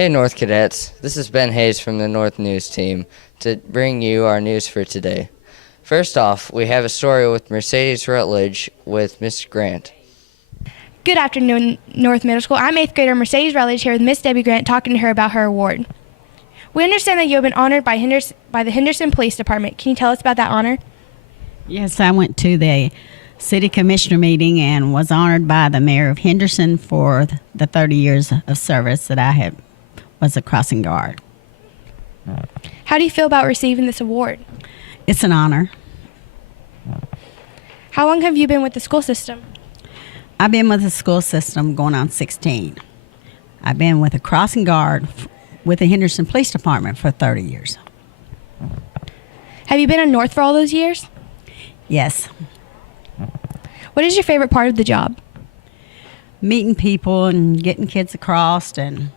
Hey North Cadets, this is Ben Hayes from the North News team to bring you our news for today. First off, we have a story with Mercedes Rutledge with Miss Grant. Good afternoon, North Middle School. I'm 8th grader Mercedes Rutledge here with Miss Debbie Grant talking to her about her award. We understand that you have been honored by the Henderson Police Department. Can you tell us about that honor? Yes, I went to the city commissioner meeting and was honored by the mayor of Henderson for the 30 years of service that I was a crossing guard. How do you feel about receiving this award? It's an honor. How long have you been with the school system? I've been with the school system going on 16. I've been with a crossing guard with the Henderson Police Department for 30 years. Have you been in North for all those years? Yes. What is your favorite part of the job? Meeting people and getting kids across. And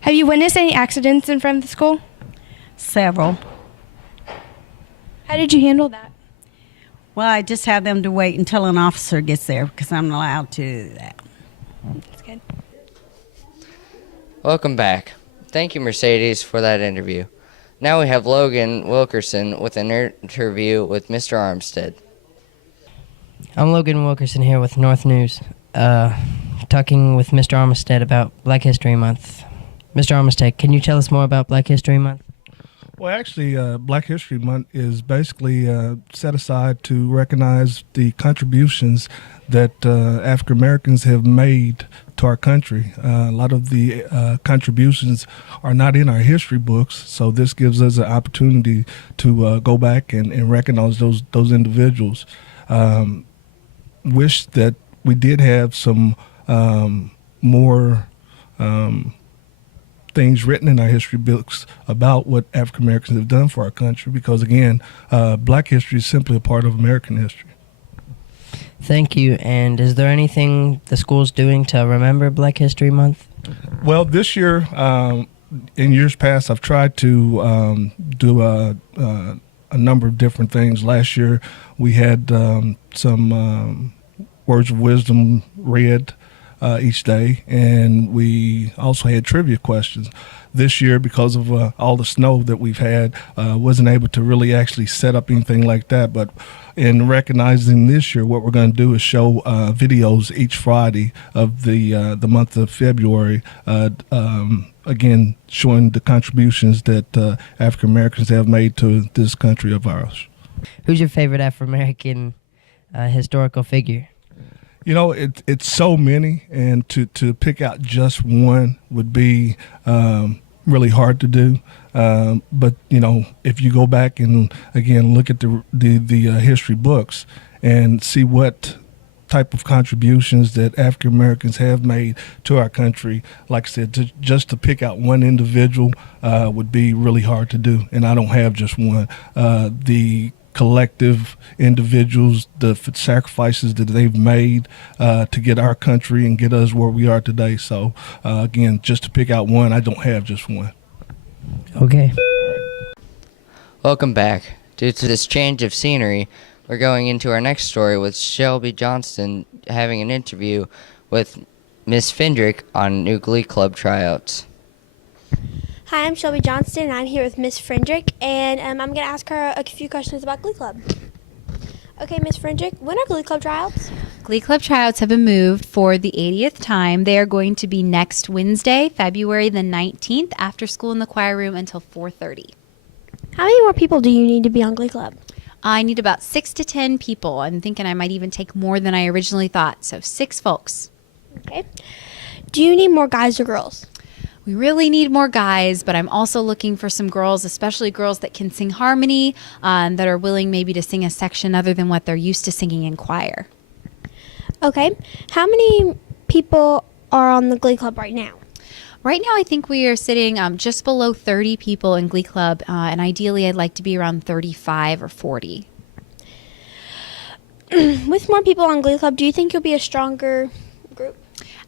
have you witnessed any accidents in front of the school? several. How did you handle that? Well, I just have them to wait until an officer gets there because I'm allowed to do that. That's good. Welcome back. Thank you, Mercedes, for that interview. Now we have Logan Wilkerson with an interview with Mr. Armstead. I'm Logan Wilkerson here with North News, talking with Mr. Armstead about Black History Month. Mr. Armstead, can you tell us more about Black History Month? Well, actually, Black History Month is basically set aside to recognize the contributions that African Americans have made to our country. A lot of the contributions are not in our history books, so this gives us an opportunity to go back and recognize those individuals. Wish that we did have some more things written in our history books about what African Americans have done for our country, because again, Black history is simply a part of American history. Thank you. And is there anything the school's doing to remember Black History Month? Well, this year, in years past, I've tried to do a number of different things. Last year, we had some words of wisdom read each day, and we also had trivia questions. This year, because of all the snow that we've had, wasn't able to really actually set up anything like that. But in recognizing this year, what we're going to do is show videos each Friday of the month of February, again, showing the contributions that African Americans have made to this country of ours. Who's your favorite Afro-American historical figure? You know, it's so many, and to pick out just one would be really hard to do. But you know, if you go back and again look at the history books and see what type of contributions that African Americans have made to our country, like I said, just to pick out one individual would be really hard to do, and I don't have just one. The collective individuals, the sacrifices that they've made to get our country and get us where we are today. So again, just to pick out one, I don't have just one. Okay. Welcome back. Due to this change of scenery, we're going into our next story with Shelby Johnston having an interview with Miss Fendrick on new Glee Club tryouts. Hi, I'm Shelby Johnston, and I'm here with Miss Fendrick, and I'm going to ask her a few questions about Glee Club. Okay, Miss Fendrick, when are Glee Club tryouts? Glee Club tryouts have been moved for the 80th time. They are going to be next Wednesday, February the 19th, after school in the choir room until 4:30. How many more people do you need to be on Glee Club? I need about 6 to 10 people. I'm thinking I might even take more than I originally thought, so 6 folks. Okay. Do you need more guys or girls? We really need more guys, but I'm also looking for some girls, especially girls that can sing harmony, that are willing maybe to sing a section other than what they're used to singing in choir. Okay. How many people are on the Glee Club right now? Right now, I think we are sitting just below 30 people in Glee Club, and ideally I'd like to be around 35 or 40. With more people on Glee Club, do you think you'll be a stronger group?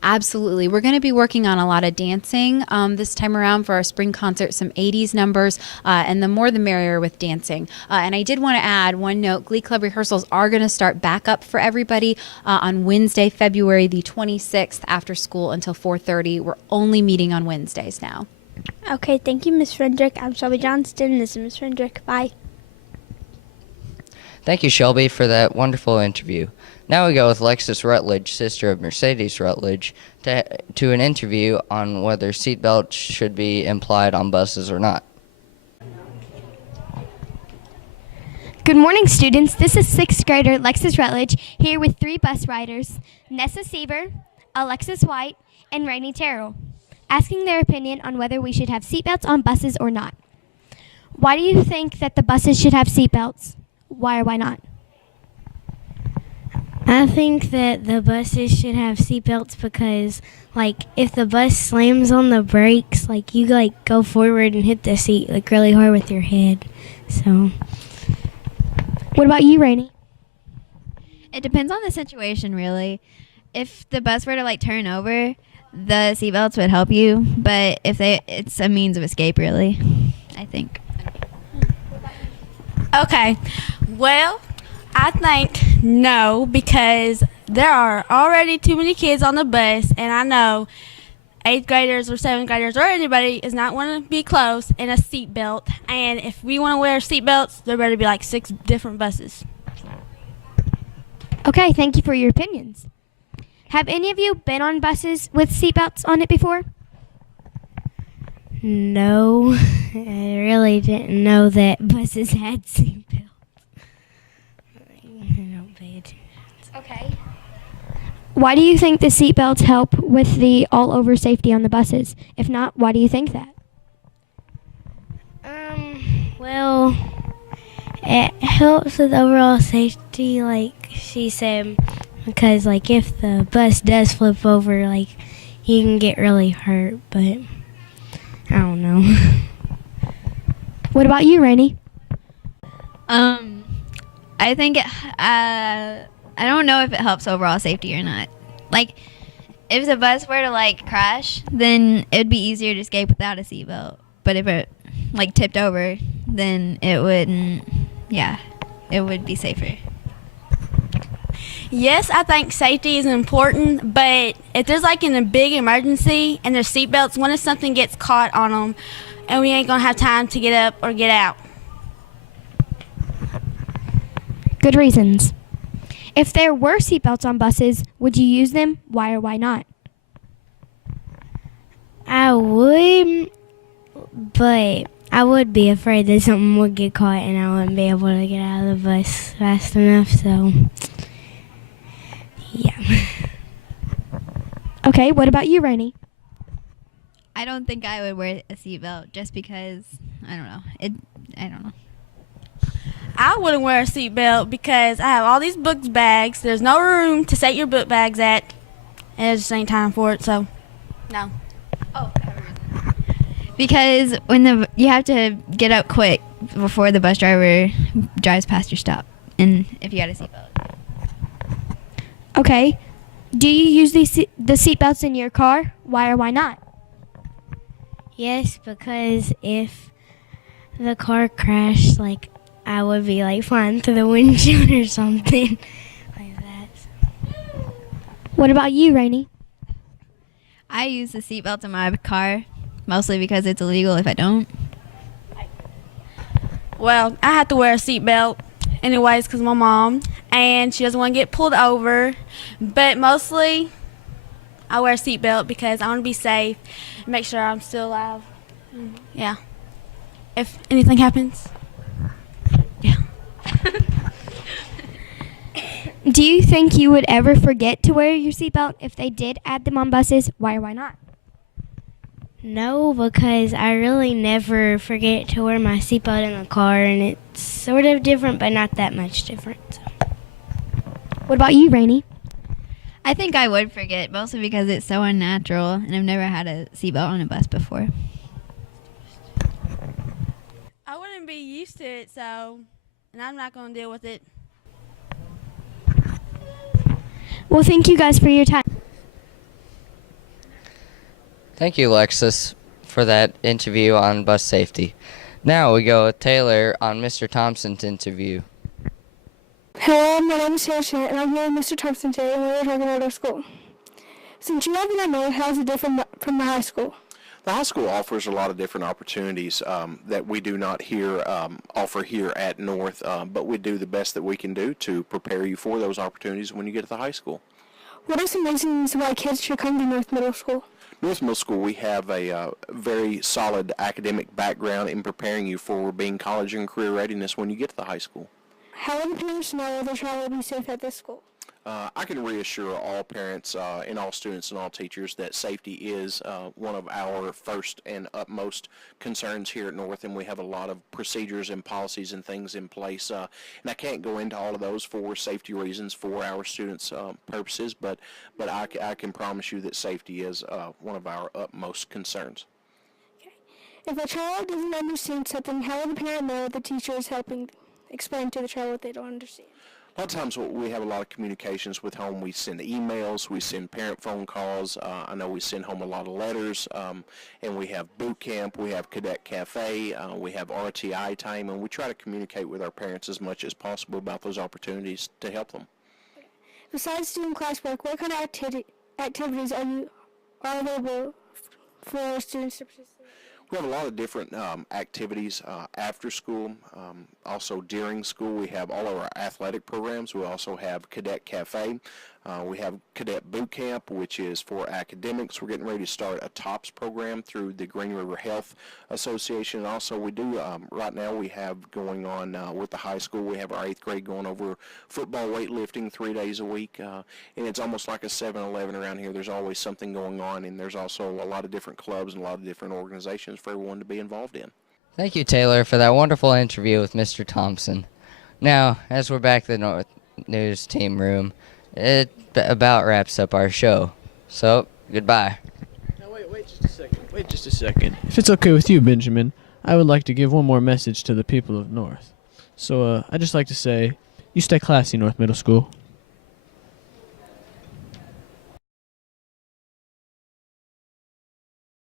Absolutely. We're going to be working on a lot of dancing this time around for our spring concert, some 80s numbers, and the more the merrier with dancing. And I did want to add one note. Glee Club rehearsals are going to start back up for everybody on Wednesday, February the 26th after school until 4:30. We're only meeting on Wednesdays now. Okay, thank you, Miss Frederick. I'm Shelby Johnston. This is Miss Frederick. Bye. Thank you, Shelby, for that wonderful interview. Now we go with Lexus Rutledge, sister of Mercedes Rutledge, to an interview on whether seatbelts should be implied on buses or not. Good morning, students. This is 6th grader Lexus Rutledge here with 3 bus riders, Nessa Sieber, Alexis White, and Rainey Terrell, asking their opinion on whether we should have seatbelts on buses or not. Why do you think that the buses should have seatbelts? Why or why not? I think that the buses should have seatbelts because, like, if the bus slams on the brakes, like, you, like, go forward and hit the seat, like, really hard with your head. So. What about you, Rainey? It depends on the situation, really. If the bus were to, like, turn over, the seatbelts would help you. But it's a means of escape, really, I think. Okay. Well, I think no, because there are already too many kids on the bus, and I know 8th graders or 7th graders or anybody is not want to be close in a seatbelt. And if we want to wear seatbelts, there better be like 6 different buses. Okay, thank you for your opinions. Have any of you been on buses with seatbelts on it before? No, I really didn't know that buses had seatbelts. I don't pay attention. Okay. Why do you think the seatbelts help with the all-over safety on the buses? If not, why do you think that? Well, it helps with overall safety, like she said, because, like, if the bus does flip over, like, you can get really hurt, but I don't know. What about you, Rainey? I think I don't know if it helps overall safety or not. Like, if the bus were to, like, crash, then it would be easier to escape without a seatbelt. But if it, like, tipped over, then it wouldn't, it would be safer. Yes, I think safety is important, but if there's like in a big emergency and there's seatbelts, what if something gets caught on them and we ain't gonna have time to get up or get out? Good reasons. If there were seatbelts on buses, would you use them? Why or why not? I would, but I would be afraid that something would get caught and I wouldn't be able to get out of the bus fast enough, so yeah. Okay, what about you, Rainey? I don't think I would wear a seatbelt just because, I don't know. I don't know. I wouldn't wear a seatbelt because I have all these book bags. There's no room to set your book bags at, and it just ain't time for it, so no. Oh, because you have to get up quick before the bus driver drives past your stop, and if you had a seatbelt. Okay. Do you use the seatbelts in your car? Why or why not? Yes, because if the car crashed, like, I would be, like, flying through the windshield or something like that. What about you, Rainey? I use the seatbelt in my car, mostly because it's illegal if I don't. Well, I have to wear a seatbelt anyways because my mom, and she doesn't want to get pulled over. But mostly, I wear a seatbelt because I want to be safe and make sure I'm still alive. Yeah. If anything happens. Yeah. Do you think you would ever forget to wear your seatbelt if they did add them on buses? Why or why not? No, because I really never forget to wear my seatbelt in the car, and it's sort of different, but not that much different. So. What about you, Rainey? I think I would forget, mostly because it's so unnatural, and I've never had a seatbelt on a bus before. I wouldn't be used to it, so, and I'm not going to deal with it. Well, thank you guys for your time. Thank you, Lexus, for that interview on bus safety. Now we go with Taylor on Mr. Thompson's interview. Hello, my name is Taylor, and I'm here with Mr. Thompson today, and we're talking about our school. Since you have been at North, how is it different from the high school? The high school offers a lot of different opportunities that we do not offer here at North, but we do the best that we can do to prepare you for those opportunities when you get to the high school. What are some reasons why kids should come to North Middle School? North Middle School, we have a very solid academic background in preparing you for being college and career readiness when you get to the high school. How will the parents know their child will be safe at this school? I can reassure all parents and all students and all teachers that safety is one of our first and utmost concerns here at North, and we have a lot of procedures and policies and things in place. And I can't go into all of those for safety reasons for our students' purposes, but I can promise you that safety is one of our utmost concerns. Okay. If a child doesn't understand something, how will the parent know the teacher is helping explain to the child what they don't understand? A lot of times we have a lot of communications with home. We send emails, we send parent phone calls. I know we send home a lot of letters, and we have boot camp, we have cadet cafe, we have RTI time, and we try to communicate with our parents as much as possible about those opportunities to help them. Besides doing classwork, what kind of activities are available for students to participate? We have a lot of different activities after school. Also during school, we have all of our athletic programs. We also have Cadet Cafe. We have Cadet Boot Camp, which is for academics. We're getting ready to start a TOPS program through the Green River Health Association. And also we do, right now we have going on with the high school, we have our 8th grade going over football weightlifting 3 days a week. And it's almost like a 7-Eleven around here. There's always something going on, and there's also a lot of different clubs and a lot of different organizations for everyone to be involved in. Thank you, Taylor, for that wonderful interview with Mr. Thompson. Now, as we're back to the North News team room, it about wraps up our show. So, goodbye. Now, wait just a second. If it's okay with you, Benjamin, I would like to give one more message to the people of North. So, I'd just like to say, you stay classy, North Middle School.